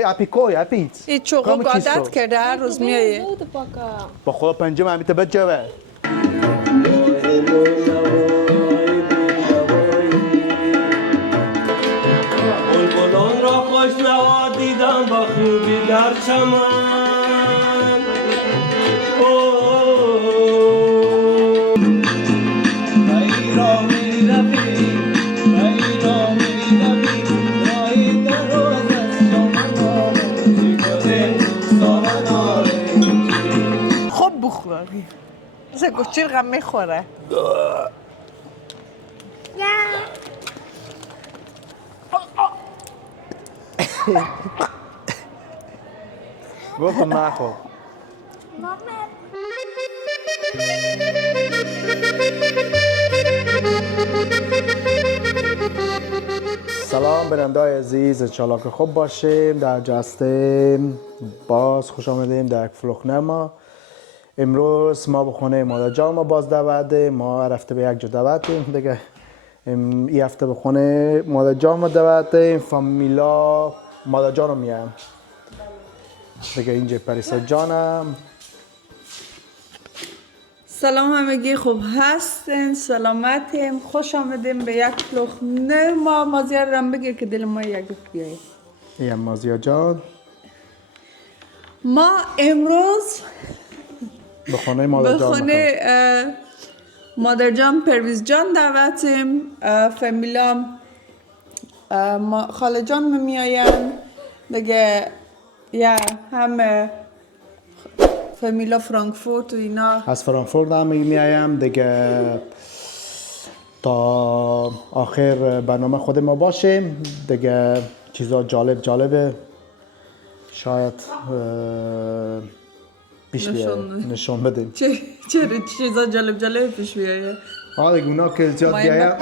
Apicoi, apinți. این چوغو عادت کرده هر روز میایه. با خدا پنجم همیته بد جوه. بلبلان را خوش نوا دیدم با خوبی در چمن. خب بخوری. زگوچیر غم میخوره. گفتم نخو. سلام برنده‌های عزیز، انشالله که خوب باشیم. در جستیم باز خوش آمدیم در یک فلوخ ما. امروز ما به خونه مادر جان ما باز دعوت. ما رفته به یک جا دعوتیم دیگه. این هفته به خونه مادر جان ما دعوت. فامیلا مادر جان رو میام دیگه. اینجا پریسا جانم. سلام همگی، خوب هستین؟ سلامتیم؟ خوش آمدیم به یک فلوخ ما. مازیار رم بگیر که دل ما یک بیایه. این مازیار جان. ما امروز به خونه مادر جان مادر جان پرویز جان دعوتیم. فامیلا خاله جان میاین دیگه. یا همه فامیلا فرانکفورت و اینا. از فرانکفورت هم میایم دیگه تا آخر برنامه خود ما باشیم دیگه. چیزا جالبه شاید پیش بیایه نشون بدیم. چرا چیزا جالب پیش بیایه؟ دیگه اونا که زیاد بیایم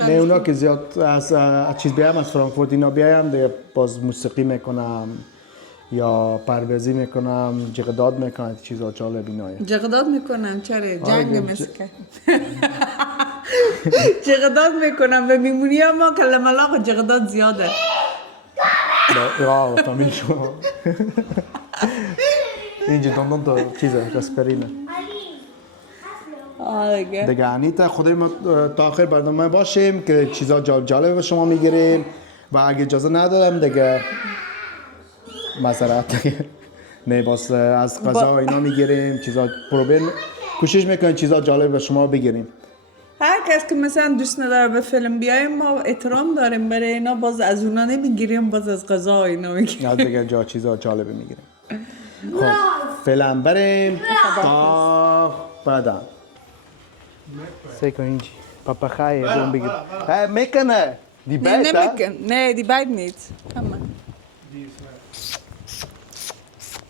نه، اونا که زیاد از چیز بیایم از فرانکفورت اینا بیایم دیگه باز موسیقی میکنم یا پروازی میکنم، جغداد میکنم، چیزا جالب اینایه. جغداد میکنم چرا؟ جنگ مسکه. جغداد میکنم و میمونی ما کلمه لاغ جغداد زیاده. برافو فامیل شما. اینجا دندان تا چیزه رسپرینه دیگه. انیتا خدای ما تا آخر برنامه باشیم که چیزا جالب به شما میگیریم و اگه اجازه ندارم دیگه معذرت دیگه. نه باز از غذا اینا میگیریم چیزا پروبین کوشش میکنیم چیزا جالب به شما بگیریم. هر کس که مثلا دوست نداره به فیلم بیایم ما احترام داریم برای اینا، باز از اونا نمیگیریم، باز از غذا اینا میگیریم. دیگه چیزا جالب میگیریم. خب فیلم بریم تا بعدا. سیکن اینجی پاپا خیلی بون بگیر میکنه دی باید نه دی باید نیست.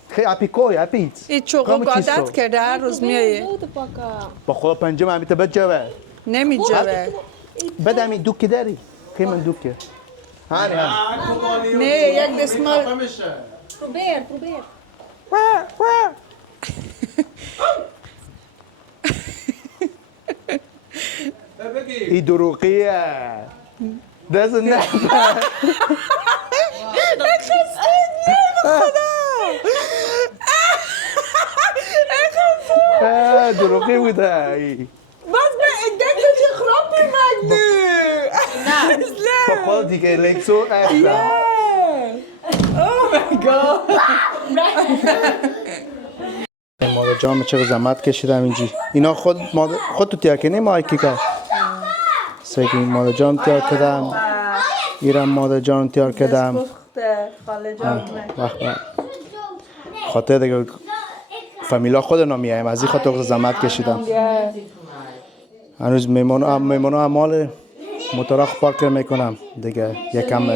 خیلی اپیکوی اپیت این چوغو عادت کرده هر روز میایه. با خدا پنجم همیته بد جوه. نمی جوه. بد همی دوکی داری که من دوکه نه یک دستمال. Probeer. این دروغیه دست نه دروغی بوده ای. باز به ادک چه خرابی مگنی. نه با خدا دیگه لیکسو افتا. Oh my god. مادر جان چه زحمت کشیدم اینجی. اینا خود تو تیار کنی ما کی که سگی مادر جان تیار کردم. ایران مادر جان تیار کردم. خاله جان وقت خاطر دیگه فامیلا خود نمیایم از این خاطر زحمت کشیدم. هنوز میمونا اعمال موتورا پارک میکنم دیگه. یکم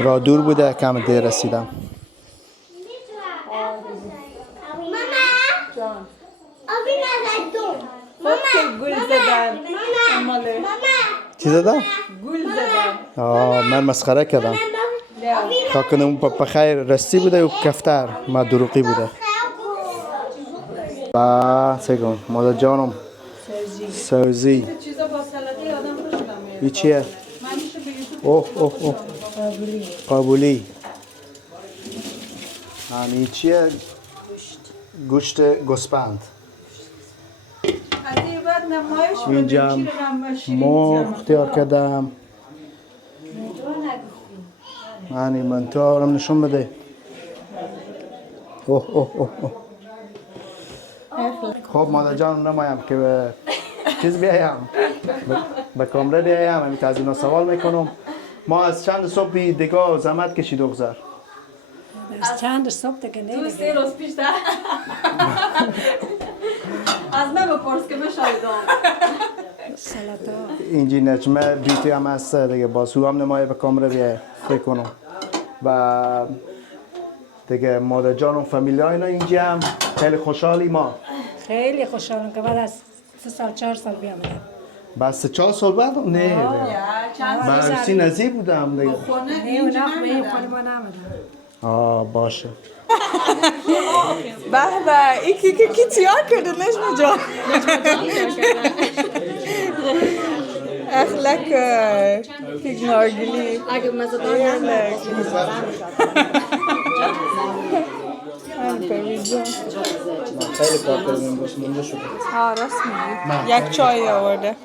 راه دور بوده کم دیر رسیدم. گل زدن. چی زدم؟ گل زدن. من مسخره کردم. تا کنه اون بخیر رسی بوده و کفتر ما دروغی بوده. با سگون مادر جانم سوزی این چیه؟ اوه قابلی یعنی چیه؟ گوشت گوسفند. از این بعد نمایش اینجا بدیم چی رو هم باشیم. مرغ اختیار کردم. یعنی من تو آرام نشون بده. اوه اوه اوه اوه. خب مادر جان نمایم که به چیز بیایم، به کامره بیایم. همین از اینا سوال میکنم. ما از چند صبحی دیگه زحمت کشید گذر. از چند صبح دیگه تو نیده 3 روز پیش ده. از من بپرس که بشایدم. سلطه اینجی نجمه بیتی هم هست دیگه، با سو هم نمایه به کامره بیایم فکر کنم. و دیگه مادر جان و فامیلی ها اینا اینجا هم خیلی خوشحالی ما. خیلی خوشحالم که بعد از 3 سال 4 سال بیامدم. بس 4 سال بعد؟ نه چند من عروسی نزدیک بودم دیگه. خونه نه اینجا اونا به این نمیدن. خانه ما نامدم. باشه. به به ایکی که کی تیار کرده نجمه جان. اخلاق یک نارگلی. اگه مزدان نامدم خیلی کار کردیم امروز مونده شده. ها راست میگی. یک چای آورده.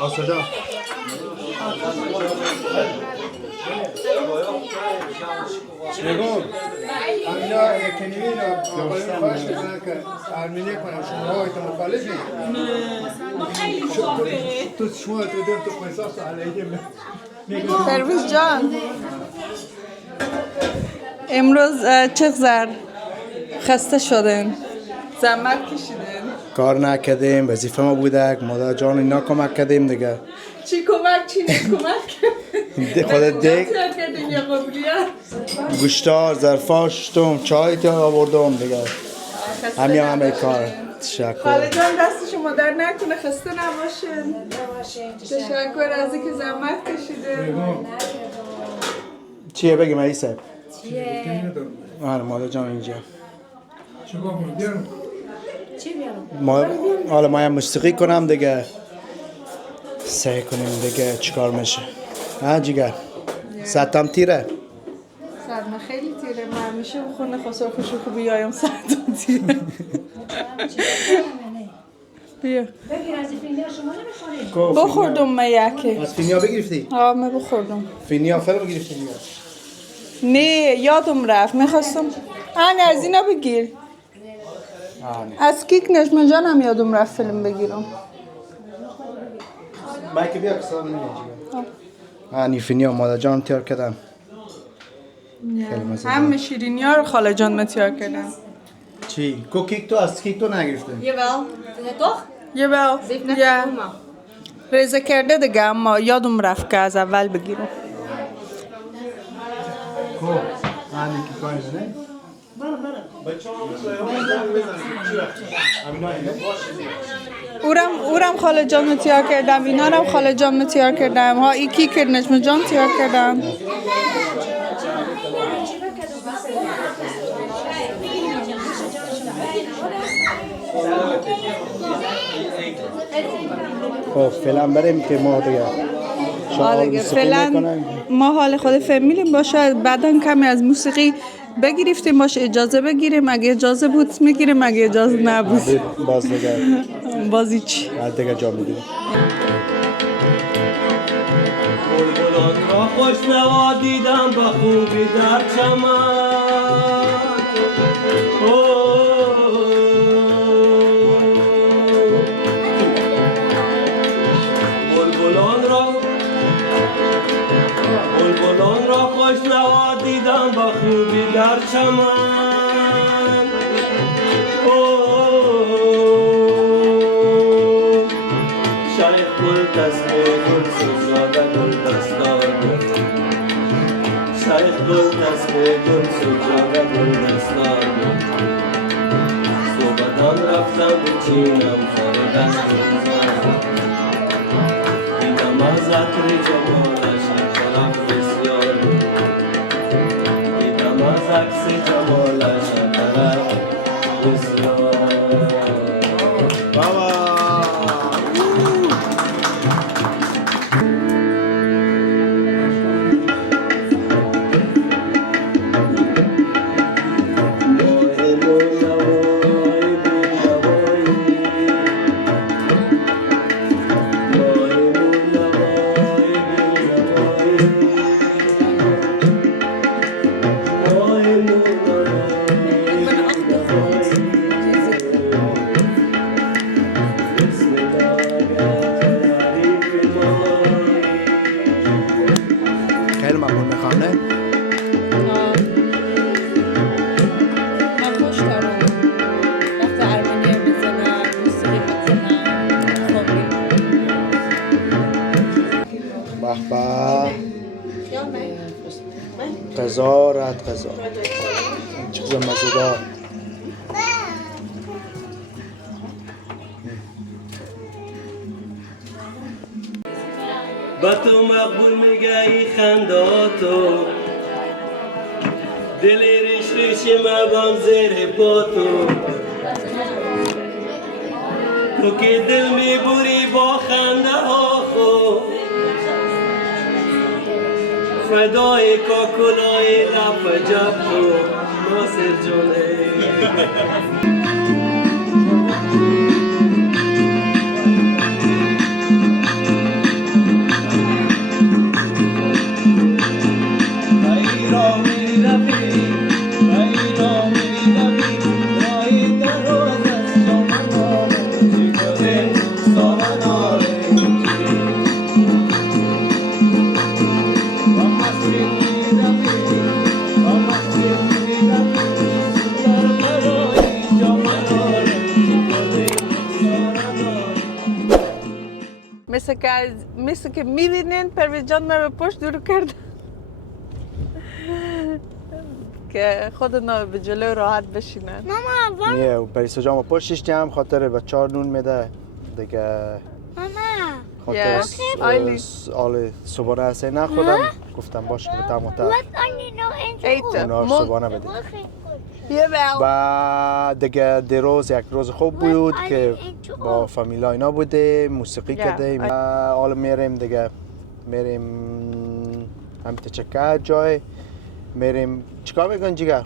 آسودا. نگاه امینا کنیوی را باید خواهش بزن که ارمینه کنم شما های تو مخالفی تو شما تو دیم تو قصاص علیه پرویز جان امروز چقدر خسته شدین؟ زحمت کشیدین؟ کار نکردیم، وظیفه ما بودک، مادر جان اینا کمک کردیم دیگه. چی کمک چی کمک؟ خودت دیگه کردین یا قبولیت؟ گوشتار، ظرفاش توم، چای تا آوردم دیگه. همه کار. تشکر. خاله جان دست شما در نکنه خسته نباشین. تشکر از اینکه زحمت کشیدین. چیه بگیم عیسی؟ چیه؟ مادر جان اینجا. چی بیارم؟ حالا ما هم موسیقی کنم دیگه. سعی کنیم دیگه چیکار میشه. جیگر. ساعتم تیره. سرما خیلی تیره. من همیشه خونه خسرو خوشو خوب بیایم ساعتم تیره. بیا. بگیر از این فیلم شما نمیخورید؟ بخوردم من یکی. از فینیا بگرفتی؟ من بخوردم. فینیا فیلم گرفتی؟ نه یادم رفت میخواستم از اینا بگیر. از کیک نجمه جانم یادم رفت فیلم بگیرم. مایک بیا کسان نمیجی. فینیا مادر جان تیار کردم. خیلی مزه. هم شیرینی ها رو خاله جان متیار کردم. چی؟ کیک تو از کیک تو نگرفتیم. Jawel. Toch? یه یا ریزه کرده دیگه اما یادم رفت که از اول بگیرم. خب کی کاری نه؟ اورم خاله جان متیار کردم اینا رو خاله جان متیار کردم ها ای کی کرد نجمه جان تیار کردم. خب فعلا بریم که ما دیگه آره فعلا ما حال خود فامیلیم باشه بعدا کمی از موسیقی بگرفتیم باشه اجازه بگیریم اگه اجازه بود میگیریم اگه اجازه نبود باز دیگه بازی چی بعد دیگه جا میدیم. بلبلان را خوش نوا دیدم با خوبی در چمن بلبلان را خوش نوا دیدم با خوبی در چمن شاید گل دست گل سجاده گل دستار گفت شاید گل دست گل سجاده گل دستار گفت صبحدان رفتم بچینم خاردن دیدم از عطر جمالش طرف بسیار دیدم از عکس جمالش طرف بسیار فیلم هم میخوانه. من خوش دارم وقت ارمنی میزنم موسیقی میزنم به غذا رد غذا چیز مزیدار. با تو مقبول میگه ای خنداتو دل ریش ریش مبام زیر پاتو تو که دل میبوری با خنده ها خو فدای کاکلای لب جب تو ناصر جونه مثل که میبینین پرویز جان من به پشت دور کرد که خودنا به جلو راحت بشینن. ماما نیه و پریسا جان پشتش جمع خاطر بچه ها نون میده دیگه ماما خاطر آیلی. آل صبحانه هسته نخوردم گفتم باشه که بتم what only know ایت اونا رو صبحانه بدیم یه بل و دیگه دیروز یک روز خوب بود که با فامیلا اینا بودیم موسیقی کردیم حالا میریم دیگه میریم هم تچکه جای میریم چیکار میکنیم جیگر؟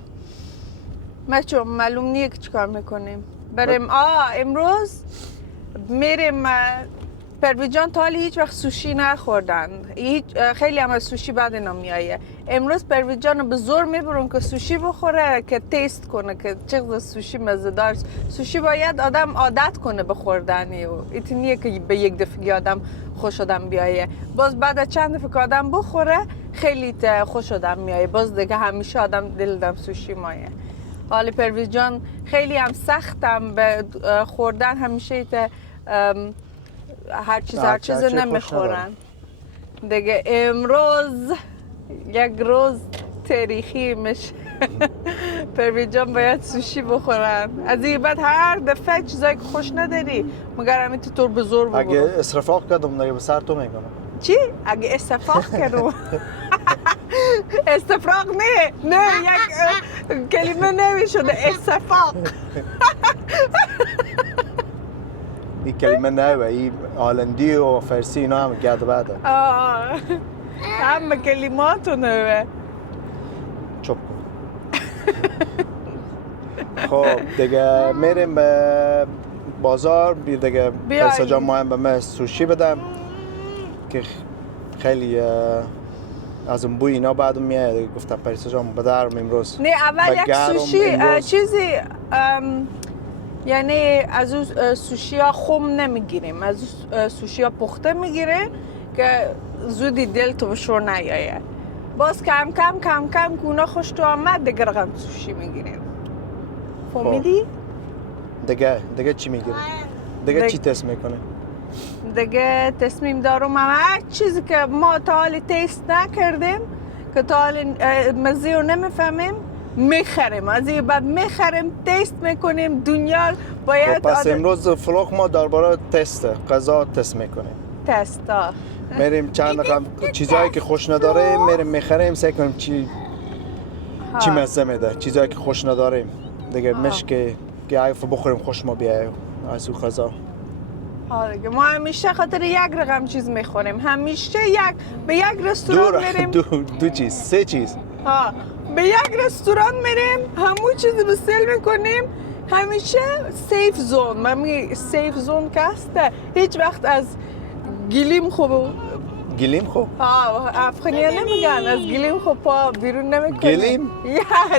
بچه معلوم نیه که چیکار میکنیم بریم امروز میریم پرویز جان تا حالی هیچ وقت سوشی نخوردن خیلی هم از سوشی بعد اینا میایه. امروز پرویز جان رو به زور میبرون که سوشی بخوره که تیست کنه که چقدر سوشی مزه‌دار. سوشی باید آدم عادت کنه به خوردنی و اینطوریه که به یک دفعه آدم خوش آدم بیایه. باز بعد از چند دفعه که آدم بخوره خیلی خوش آدم میایه. باز دیگه همیشه آدم دلم سوشی مایه. حالا پرویز جان خیلی هم سختم به خوردن همیشه هر چیز نمیخورن دیگه. امروز یک روز تاریخی میشه. پرویز جان باید سوشی بخورن. از این بعد هر دفعه چیزایی که خوش نداری مگر همین طور به زور ببرن. اگه اسرافاق کردم دیگه به سر تو میکنم. چی؟ اگه استفاق کردم استفراغ نه یک کلمه نمیشده استفاق. این کلمه نه و این هالندی و فارسی اینا هم گرد بعده همه کلماتو نوه چوب خب دیگه میریم به بازار دیگه. پریسا جان مایم به من سوشی بدم که خیلی از اون بوی اینا بعدم میاد دیگه. گفتم پریسا جان بدرم امروز نه اول یک سوشی چیزی یعنی از اون سوشی ها خم نمیگیریم، از اون سوشی ها پخته میگیره که زودی دل تو بشور نیایه. باز کم کم کم کم که اونا خوش تو آمد دیگه رقم سوشی میگیریم. فهمیدی؟ دیگه چی میگیریم؟ دیگه چی تست میکنه؟ دیگه تصمیم دارم هر چیزی که ما تا حالی تست نکردیم که تا حالی مزه رو نمیفهمیم میخریم. از این بعد میخریم تست میکنیم. دنیا باید پس امروز فلوق ما درباره تست غذا تست میکنیم. تست ها میریم چند رقم چیزایی که خوش نداره میریم میخریم سعی کنیم چی مزه میده. چیزایی که خوش نداریم دیگه مش که اگه بخوریم خوش ما بیایم از اون غذا. ما همیشه خاطر یک رقم چیز میخوریم. همیشه به یک رستوران میریم. دو چیز سه چیز به یک رستوران میریم همون چیز بسیل میکنیم. همیشه سیف زون. من میگه سیف زون که هسته هیچ وقت از گلیم خوب افغانی ها نمیگن از گلیم خوب پا بیرون نمیکنیم.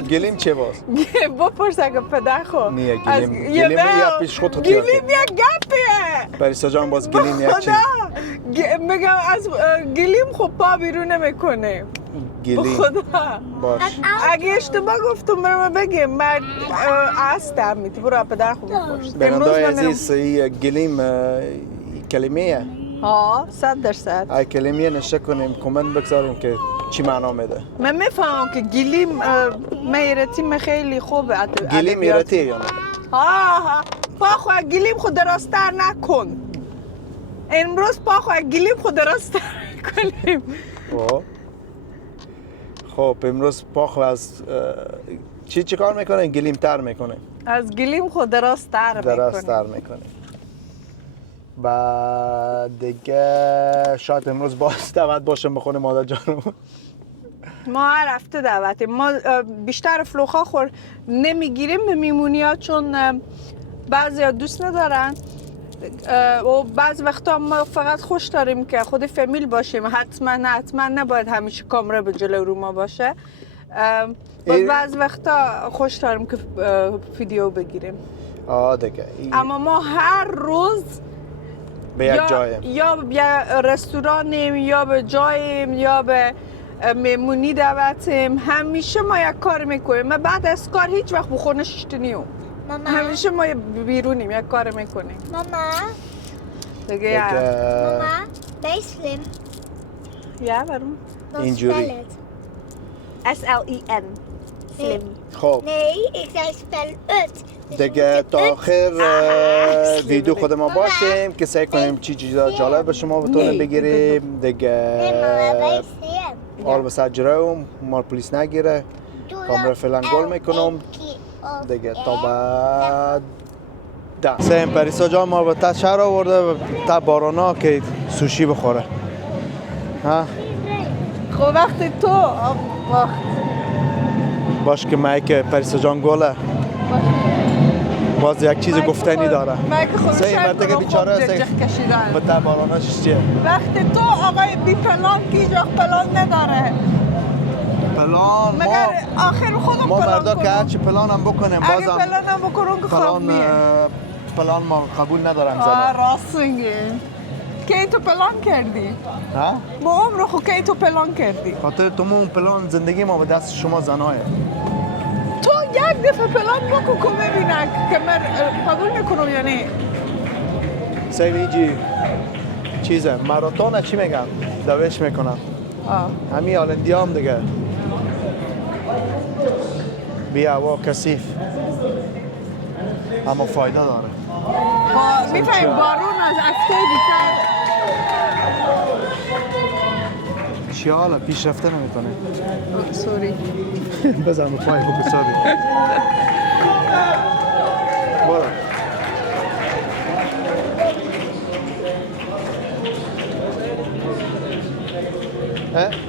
گلیم چه باز؟ بپرس اگه پدر خوب نیه گلیم یا پیش خود گلیم یک گپیه. پریسا جان باز گلیم یک چیز میگم از گلیم خوب پا بیرون نمیکنه. گلیم خدا باش اگه اشتباه گفتم برام بگیم من هستم میتی برو پدر خوب خوش برندای عزیز این گلیم کلمه ها 100%. ای کلمه نشه کنیم کامنت بگذاریم که چی معنا میده من میفهمم که گلیم میرتی خیلی خوبه گلیم ایرتی یا نه ها پاخو گلیم خود درستر نکن امروز پاخو گلیم خود درستر کنیم خب امروز پاخو از چی کار میکنه گلیم تر میکنه از گلیم خود درستر میکنه بعد دیگه شاید امروز باز دعوت باشه بخونه مادر جانو ما هر هفته دعوتیم ما بیشتر فلوخا خور نمیگیریم به میمونی ها چون بعضی ها دوست ندارن و بعض وقتا ما فقط خوش داریم که خود فامیل باشیم حتما نباید همیشه کامره به جلو رو ما باشه بعض وقتا خوش داریم که ویدیو بگیریم دیگه اما ما هر روز به یک جایم یا به رستورانیم یا به جاییم یا به مهمونی دعوتیم همیشه ما یک کار میکنیم ما بعد از کار هیچ وقت بخونه ششتنیم همیشه ما بیرونیم یک کار میکنیم ماما دیگه ماما بیسلیم یا برون اینجوری SLEM slim خب Nee, ik zei spel het. دیگه تا آخر ویدیو خود ما باشیم که سعی کنیم چی چیزا جالب به شما بتونیم بگیریم دیگه حال به سجره مار پلیس نگیره کامره فعلا گل میکنم دیگه تا بعد سیم پریسا جان ما به تا شهر آورده تا بارانا که سوشی بخوره ها خب وقتی تو باش که مایک پریسا جان گله باز یک چیز گفتنی داره سه مرده که بیچاره به تا بارانش چیه وقتی تو آقای بی پلان که هیچ وقت پلان نداره پلان مگر آخر خودم ما پلان مردا که کنم هرچی پلان هم بکنیم اگه بازم پلان هم بکنم که خواب میه پلان ما قبول ندارم راست میگین کی تو پلان کردی؟ ها؟ با عمر خو کی تو پلان کردی؟ خاطر تو اون پلان زندگی ما به دست شما زنایه تو یک دفعه پلان بکن که ببینه که من قبول میکنم یا نه سیویجی چیزه ماراتون چی میگن؟ دوش میکنن همین هالندی هم دیگه بی هوا کثیف اما فایده داره میفهمی بارون از هفته بیتر چی حالا پیشرفته نمیکنه سوری بزن به پای بگو سوری برو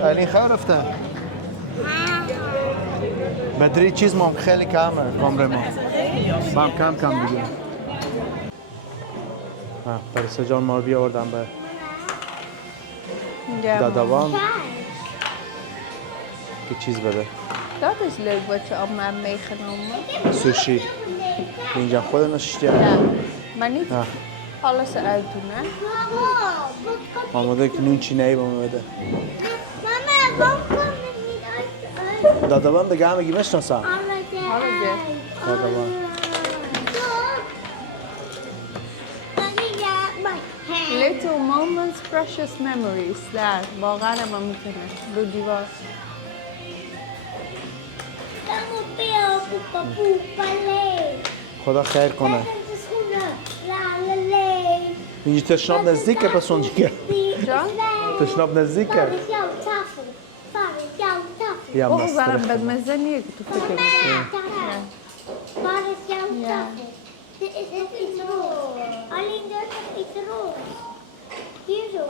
الین خیلی رفته بدری چیز ما خیلی کمه کامره ما بام کم دیگه پریسا جان ما رو بیاوردم به دادوان که چیز بده Dat is leuk wat je allemaal hebt meegenomen. سوشی اینجا خود نشستی Ja, maar niet alles eruit doen, hè? آماده که نون چینه‌ای با ما بده Mama, waarom kan het niet uit? دادوان دیگه همگی میشناسم دادوان Little moments, precious memories. Daar, واقعا ما میتونه. رو دیوار. خدا خیر کنه اینجا تشناب نزدیکه پس اونجا تشناب نزدیکه یا بابا مستره برام بدمزه نیه که تو فکر میکنی. Waar is jouw tafel? Dit is iets rood. Alleen dit is iets rood. Hier zo.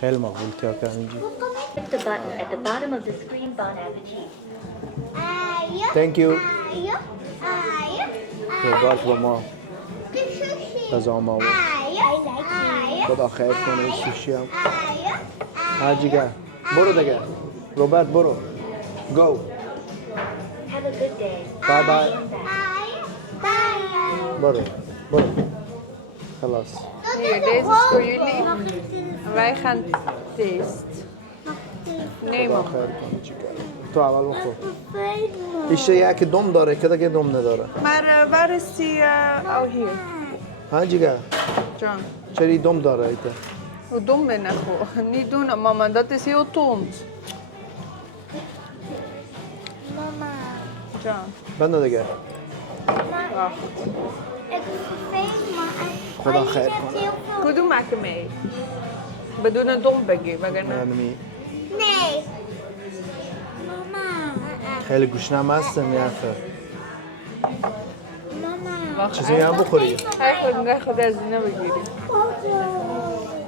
خیلی مقبول که اینجا Click the button at the bottom of the screen. Bon appetit. Thank you Ayo. بارک با ما غذا ما بود خدا خیر کنه سوشی هم هرجیگه برو دیگه روبرت برو گو Have a good day. بای بای برو خلاص Hier, deze is voor jullie. wij gaan taste. Nee, خدا mama. خیر کنه چیکار. تو اول بخور. Vervelend. ایشه یکی دم داره که دیگه دم نداره. Maar waar is die? Oh, hier. ها جیگر John. چری دم داره ایته. Hoe dom ben ik gewoon. Niet doen, mama. Dat is heel tomt. Mama. John. بنده دیگه. Wacht. Ik ben vervelend, maar خدا Ali خیر zegt کنه. heel veel. Goed, doe maken mee. We doen een dombeggy. We gaan... یعنی Nee. Mama. خیلی گوشنم هستم یه اخر. Mama. چیزی هم بخوری. Hij gaat deze niet begrijpen. Foto.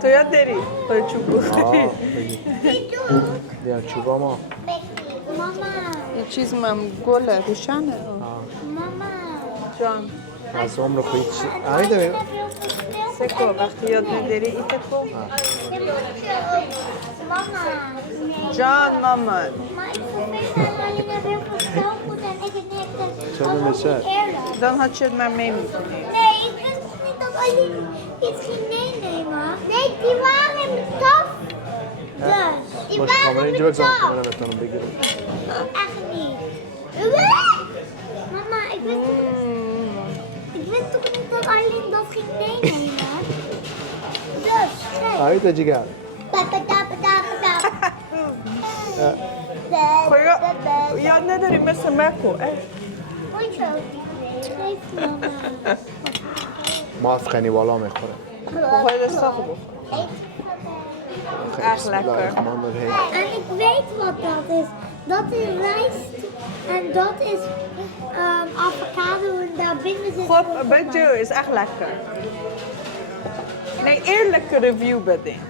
تو یاد داری؟ خود چوب آه بخوری. بگی. Die doe. دیگه چوبا ما. Becky. Mama. یه چیز من گله روشنه. Mama. جان. از عمر خودی چی؟ امیده بگم. سکو وقتی یاد نداری ایتا کو. Mama. جان ماما. Maar ik vervelend dat Ali net heel veel speelgoed en ik het niet Zo doen we het zo. eerlijk. Dan had je het maar mee moeten nemen. Nee, ik wist niet dat Ali iets ging meenemen. Nee, die waren in de tas. Dus, die باشه کامرا waren in اینجا de بگذار tas. کامرا بتونم بگیرم. Echt niet. Mama, ik wist toch niet dat Arlene dat ging meenemen? Dus, kijk. امیده جیگر. خب یاد نداری مثل مکو. Geef mama. ما افغانی بالا میخوره. خواهی دستا خوب بخور. Echt lekker. En ik weet wat dat is. Dat is rijst en dat is avocado en daarbinnen zit Goed, een beetje is echt lekker. Nee, eerlijke review beding.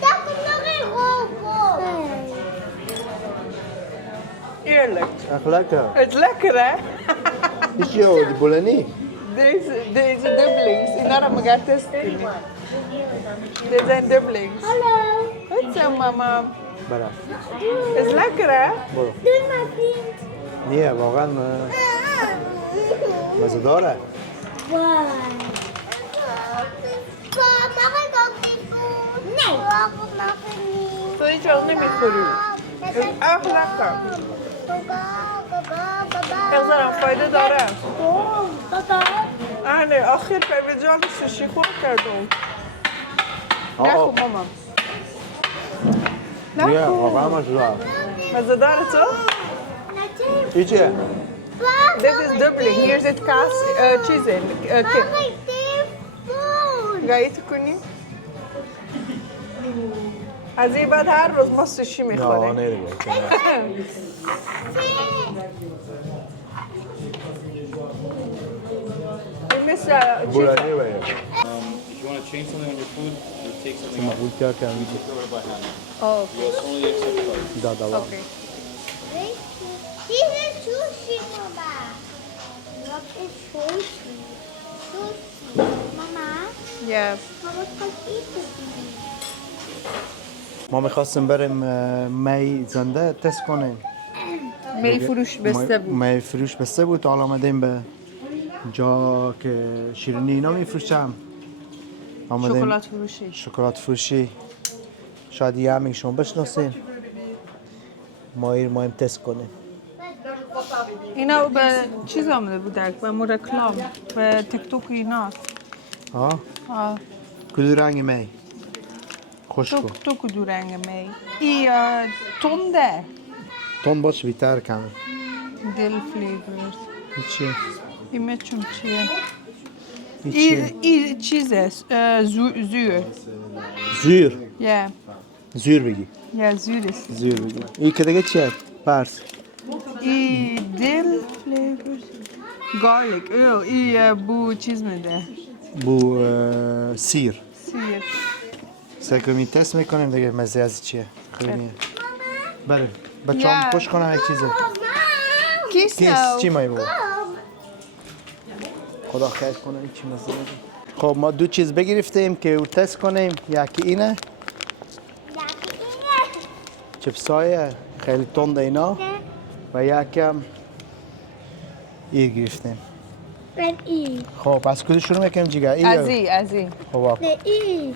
Daar komt nog een robot. Eerlijk. Echt lekker. Het is lekker hè? Is jou die boleni? Deze dubbelings. En daarom ga ik testen. Dit zijn dubbelings. Hallo. Goed zo mama. برا. Is lekker hè? برو. Doe maar vriend. نیه واقعا مزه داره. Waar? Mag ik ook niet doen? Nee. Waarom mag ik niet? Weet je wel niet meer voor u. Het is echt lekker. Ik zal een fayda داره. Ah nee, آخر به جان سوشی خور کردم. نخو ماما. نیه نخو. واقعا مزه داره. مزه داره تو؟ ایچه؟ Dit is dubbeling. Hier zit kaas, cheese in. Kip. Ga je eten کنی؟ از این بعد هر روز ما سوشی نه میخوریم. نه دیگه. این مثل چیز. بولانی بگه. If you want to change something on your food, you take something off. مقبول کرد که You throw it by hand. Oh, Yes, only accept cards. دادا با. oké. Dit is sushi, mama. Wat is sushi? Sushi. Mama, Ja. maar wat ga ik eten? ما میخواستیم بریم می زنده تست کنیم. می فروش بسته بود. می فروش بسته بود. حالا آمدیم به جا که شیرینی اینا میفروشم. آمدیم شکلات فروشی. شکلات فروشی. شاید یه همین شما بشناسین. ما این تست کنیم. اینا به چیز آمده بودک به مو رکلام به تیک توک اینا. ها آه. کدوم رنگ می خوش کن. توک دو رنگ می. ای تنده. تون باش بیتر کمی. دل فلیورز. هیچی این میچون چیه؟ هیچی ای چیزه زور. زور یا زور بگی. یا زور است. زور بگی. این که دیگه چیه؟ پرس ای دل فلیورز. گارلیک. ای بو چیز میده. بو سیر. سیر. سکمی تست میکنیم دیگه مزه از چیه خیلی بله بچه یا. هم خوش کنم یک چیزه کیس کیس نو. چی مایی بود خدا خیر کنه این چی مزه بده خب ما دو چیز بگرفتیم که او تست کنیم یکی اینه چپسای خیلی تند اینا و یکم این گرفتیم En I. خب از کدوم شروع میکنیم جیگر؟ ای یا- از این خب De I.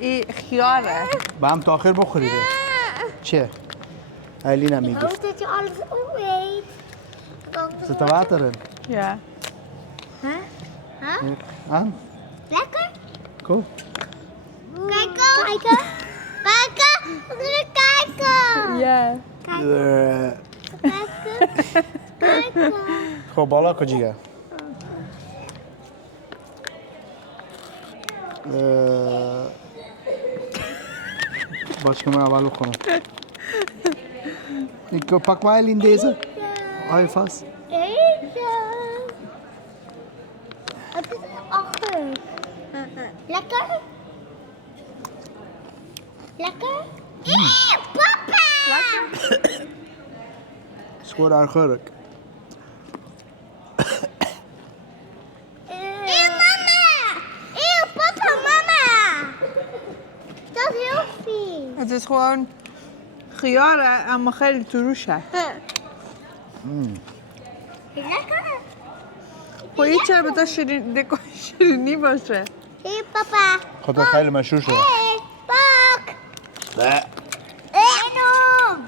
این خیاره با هم تا آخر بخورید چه؟ ایلی نمیگه Ik hoop dat je alles opeet. Dan- زتا واترن یا Huh? Huh? هم؟ Lekker? کو؟ Kijken. Kijken. Kijken. We kunnen kijken. یا Kijken. Kijken. خب بالا کو جیگر باش که من اول بخورم Ik pak wel in deze. Hou je vast. Eten. Het is achter. Lekker? Lekker? Papa! Het is gewoon eigenlijk. Mama! Papa, mama! Dat is heel vies. het is gewoon خیاره اما خیلی تروشه Lekker? خب این چرا به تا شیرینی باشه Hier, papa. خاطر خیلی مشهور شده. Hey, pak! نه. Enorm!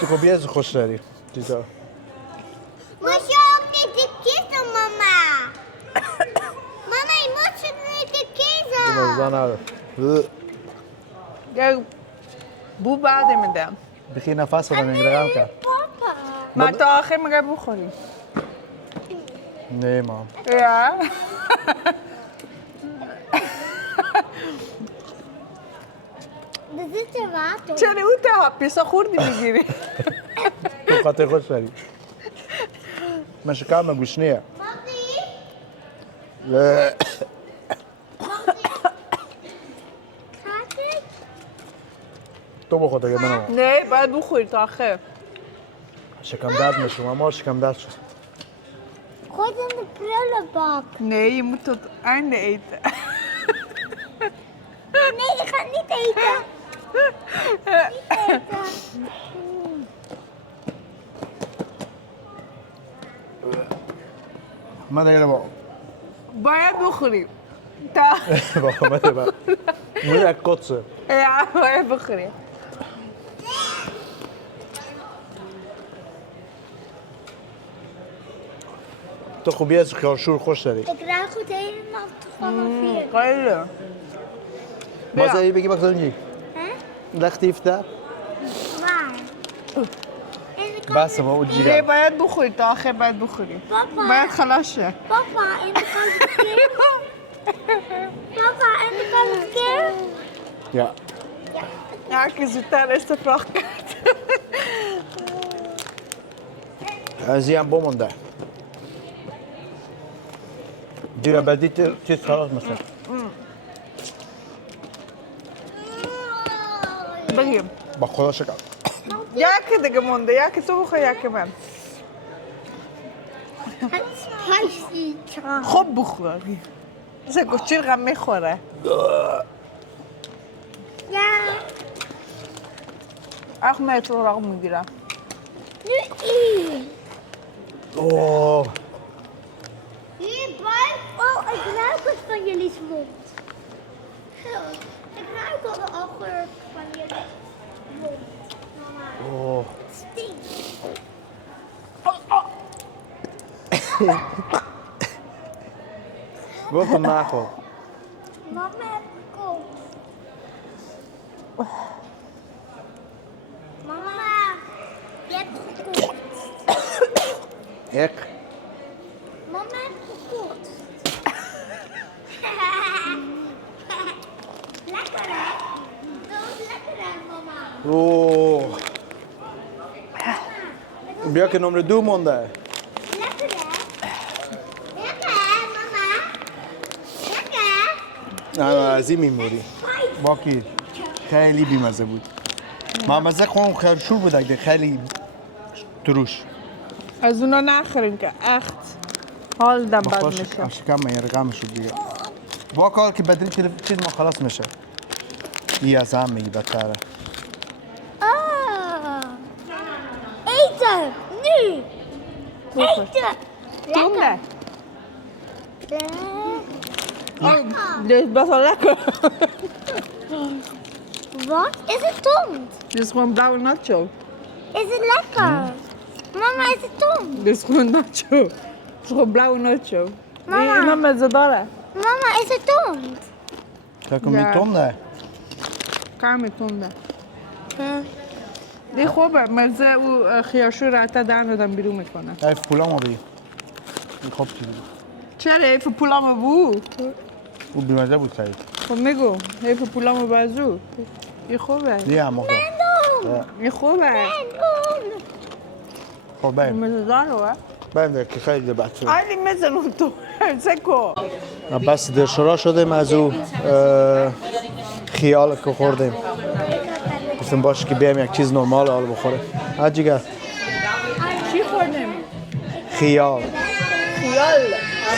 تو خب بیازی خوش داری. چیزا. Moet je ook niet de kiezen, mama? Mama, je moet ze niet de kiezen. مزه نداره. یک بو بعد میدم بخی نفس بدم این رقم کرد. Papa. من تا آخر میگه بخوریم نه مام. یا Er zit er water. چرا اون تا پیسا خوردی میگیری تو خاطر خوش داری. من شکم گوشنیه. Papi? نه. Gaat het? تو بخور دیگه منم. نه باید بخوری تا آخر شکم درد میشه. اما شکم درد شد. Gooi het in de prullenbak. nee je moet tot het einde eten Nee, ik ga het niet eten. Niet eten. من دیگه با. باید بخوری تا با من با. من یک کتسه. یا باید بخوری تو خوبی از خیارشور خوش داری. Ik ruik het helemaal vanaf hier. خیلی ما زایی بگی بگذار اینجی. Hè? لختیف در. Waar? En ik kan بس ما اون نه جیگر. باید بخوری تا آخر باید بخوری Papa. باید خلاص شه Papa, in de koude kip. Papa, in de koude kip. یا. Ja, که زودتر استفراغ کرد از این بمونده. دیگه بعدی چیز خلاص میشه. بگیم با خدا شکر. یکی دیگه مونده یکی تو بخور یکی من Het is spicy. خب بخوری مثل گوشتیر غم میخوره Ja, احمد تو راق میگیرم nu I. اوه. Hier, buik. Oh, ik ruik het van jullie mond. Ik ruik al de afgeur van jullie mond. Mama, اوه. het stinkt. گفتم نخور. Mama heeft gekookt. Mama, je hebt gekookt. یک. Mama heeft gekookt. Lekker hè? Dat is lekker hè, mama. اوه. بیا که نمره 2 مونده. Lekker hè? Lekker hè, mama? Lekker? نه از این میموری. باکی خیلی بیمزه بود. مزه خون خیرشور بود اگه خیلی تروش. از اونا نخورین که اخت حال دم بد بخواش میشه اشکم من رقم شد دیگه. با کار که بدری چیز ما خلاص میشه. این از هم میگی بدتره. Oh. Eten, nu. Eet het. Tanden. Dit is best wel lekker. Wat? Is het tond? Dit is gewoon blauwe nacho. Is het lekker? Mama, is het tond? Dit is gewoon nacho. Het is gewoon blauwe nacho. Mama. Mama met zadara. Mama, is het tond? تاكل Ja. 100 طن ده كامل تونده. دی خوبه مزه و خیارشو رو حتی در ندم بیرون میکنه. حیف پولامو بگیر این خوب چیزی بود چرا حیف پولامو بود؟ او بیمزه بود خیلی خب میگو حیف پولامو بازو. این خوبه. دیگه هم خوب این خوبه. خب بریم مزه داره. بریم دیگه که خیلی بد شده علی میزنم تو. سکو. بس درشورا شدیم از او خیال که خوردیم گفتم باشه که بیایم یک چیز نرمال حال بخوریم ها جیگر چی خوردیم؟ خیال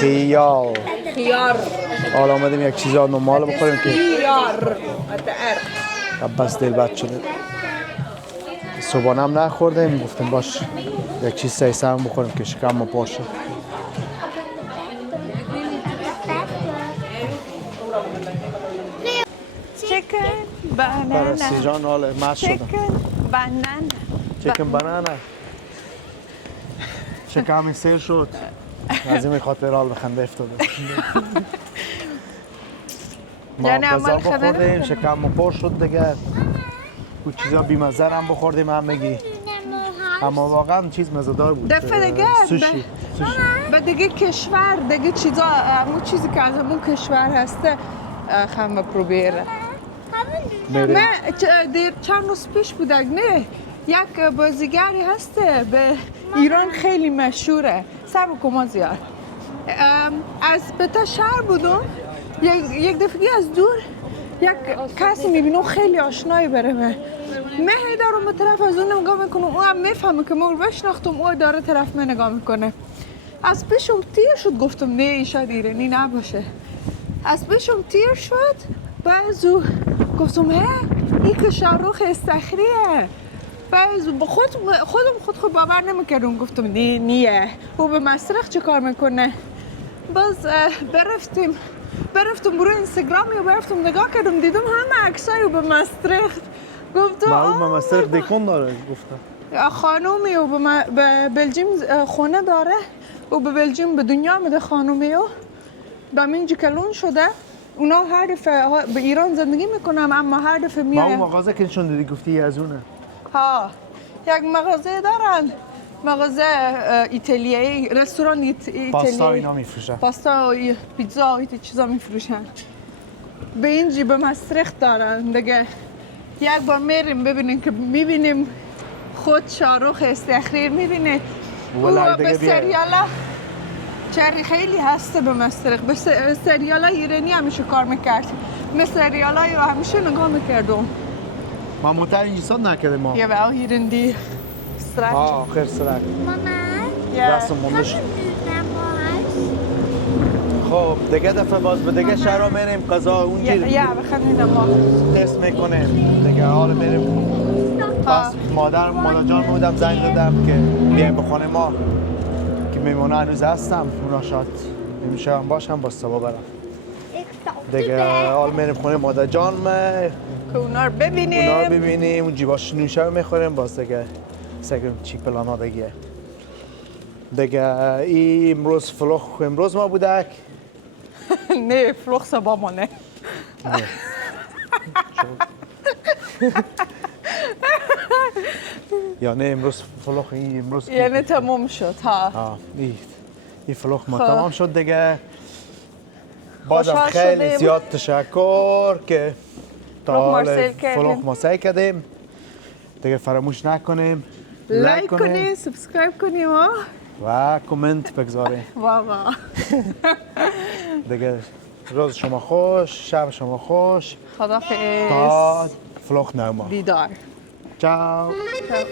خیال خیار. حالا آمدیم یک چیز نرمال بخوریم که خیار. بس دل بد شده صبحانه هم نخوردیم گفتم باش یک چیز سیسه هم بخوریم که شکم ما پاشه چیکن بانانا. برسی جان حال مست شدم چیکن بانانا. چیکن بنانا شکم سیر شد از این خاطر حال بخنده افتاده ما یعنی غذا عمل خنده بخوردیم نمی‌کنه. شکم ما پر شد دیگه او چیزا بیمزه هم بخوردیم همگی اما واقعا چیز مزه‌دار بود دفعه دیگه سوشی به دیگه کشور دیگه چیزا همون چیزی که از همون کشور هسته خمه پروبیره بریم من دیر چند روز پیش بودک نه یک بازیگری هسته به ایران خیلی مشهوره صبر کن زیاد از بتا شهر بودم یک دفعه از دور یک کسی میبینم خیلی آشنایی بره من دارم به طرف از اون نگاه میکنم او هم میفهمه که ما رو بشناختم او داره طرف من نگاه میکنه از پیشم تیر شد گفتم نه این شاید ایرانی نباشه از پیشم تیر شد بعضو گفتم این که شاهرخ استخریه بعضو خودم باور نمیکردم گفتم نیه او به مصرخ چه کار میکنه باز برفتم برو اینستاگرامی و برفتم نگاه کردم دیدم همه عکسای او به مصرخ گفتم معلومه مستر دیکون داره گفتم خانومی و به بلژیم خونه داره و به بلژیم به دنیا آمده خانومی و به اینجا کلون شده اونا هر دفعه به ایران زندگی میکنم اما هر دفعه ما میای اون مغازه که نشون دیدی گفتی از اونه ها یک مغازه دارن مغازه ایتالیایی رستوران ایتالیایی پاستا اینا میفروشن پاستا و پیتزا و این چیزا میفروشن به اینجا به مصرخ دارن دیگه یک بار میریم ببینیم که میبینیم خود شاهرخ استخریر میبینه ولی او دیگه به بیا. سریالا چری خیلی هسته به مصرخ به سریالا ایرانی همیشه کار میکرد به سریالا همیشه نگاه میکردم ما متر اینجا ساد نکرده ما یه به هیرندی استرک آخر سرک Mama, دست مونده شد naar mijn huis. خب دیگه دفعه باز به دیگه شهر میریم قضا اونجا یا بخنین ما تست میکنیم دیگه حالا میریم بس مادر جان بودم زنگ دادم که بیایم به خانه ما که میمونه هنوز هستم اونا شاید نمیشه هم باشم با سبا برم Ik sta op de دیگه bed. حال میریم خونه مادر جان که اونا رو اونا رو ببینیم ببینیم اون جیباش نوشه رو میخوریم باز دیگه سگم چی پلانا دیگه دیگه ای امروز فلوخ امروز ما بودک نه فلوخ سبا ما نه یا نه امروز فلوخ این امروز یعنی تموم شد ها این فلوخ ما خب. تمام شد دیگه بازم خوشحال خیلی شدیم. زیاد تشکر که تا فلوخ حال مارسل کردیم. فلوخ ما سعی کردیم دیگه فراموش نکنیم لایک کنید سبسکرایب کنیم ها و کامنت بگذاریم واقعا دیگه روز شما خوش شب شما خوش خدافظ تا فلوخ نوما دیدار چاو چاو.